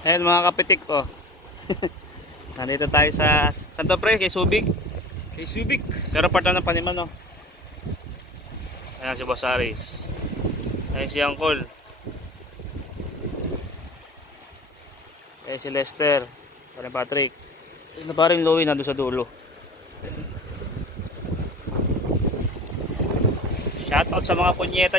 Ayan mga kapitik oh. Nandito tayo sa Santo Pre, kay Subic. Kay Subic. Pero part na ng Paniman oh. Ayan si Boss Aris. Ayan si Uncle. Ayan si Lester. Parang Patrick. Ayan na parang Louie nandun sa dulo. Shoutout sa mga punyeta dyan.